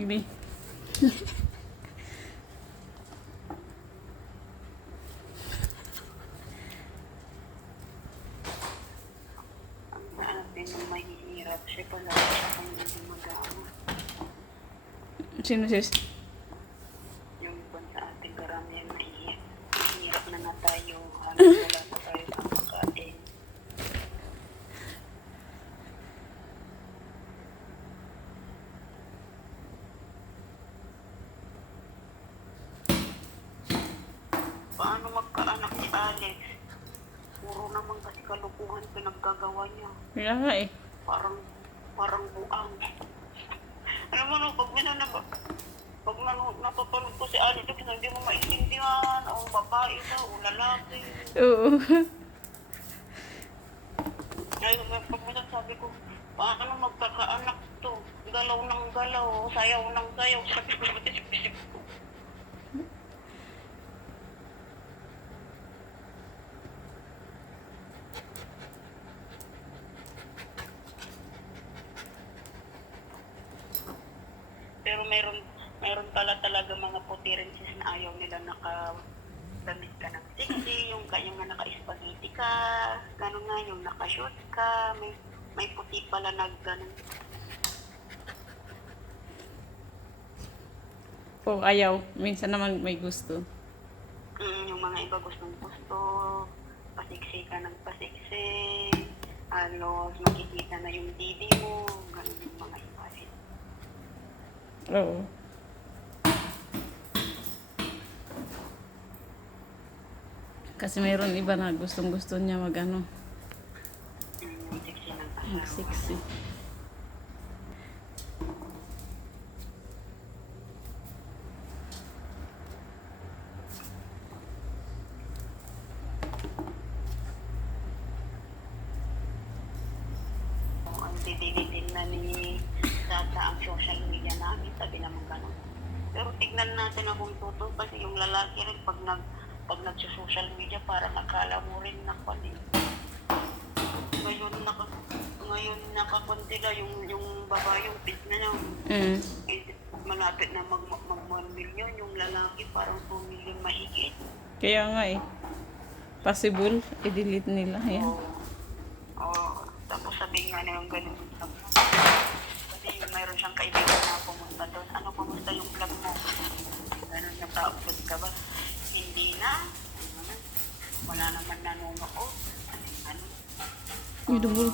Ini. Yung mahihirap siya pala siya kung hindi mag-aama. Sino sis? Yung iba sa ating karamihan mahihirap na nga tayo. Halos wala pa tayo sa pagkain. Paano magkaanak si Alex? Puro naman kasi kalukuhan pinaggagawa niya. Kaya nga eh. Parang buang. Alam mo no, pag napapanood ko si Alex, hindi mo maintindihan, o babae ito, o lalaki. Oo. Ngayon, pag minsan sabi ko, paano magkakaanak to? Galaw ng galaw, sayaw ng sayaw, sabi ko, isip ko. Pero meron pala talaga mga puti rin sis na ayaw nila naka-damit ka ng sexy, yung nga naka-spaghetti ka, gano'n nga, yung naka-shoot ka, may puti pala na gano'n. O ayaw. Minsan naman may gusto. Yung mga iba gustong gusto, pasiksi ka ng pasiksi, makikita na yung didi mo, gano'n yung mga iba rin. Oo. Kasi mayroon iba na gustong-gusto niya mag-ano, Yung sexy ng asawa. mag-sexy. Ang didilitin na ni Tata ang social media namin, sabi naman gano'n. Pero tignan natin na kung totoo kasi yung lalaki rin pag nag-social media parang akala mo rin na kwan eh. Ngayon nakakontila yung babae yung pit na lang. Mm. Malapit na mag 1 million, yung lalaki parang 2 million mahigit. Kaya nga eh. Possible, i-delete nila. Yan. Tapos sabihin nga na yung ganun. Kasi yung mayroon siyang kaibigan na pumunta doon. Ano, kumusta yung vlog mo? Ganun, naka-upload ka ba? Hindi na. Wala naman nanonood. Ano? Uy, double.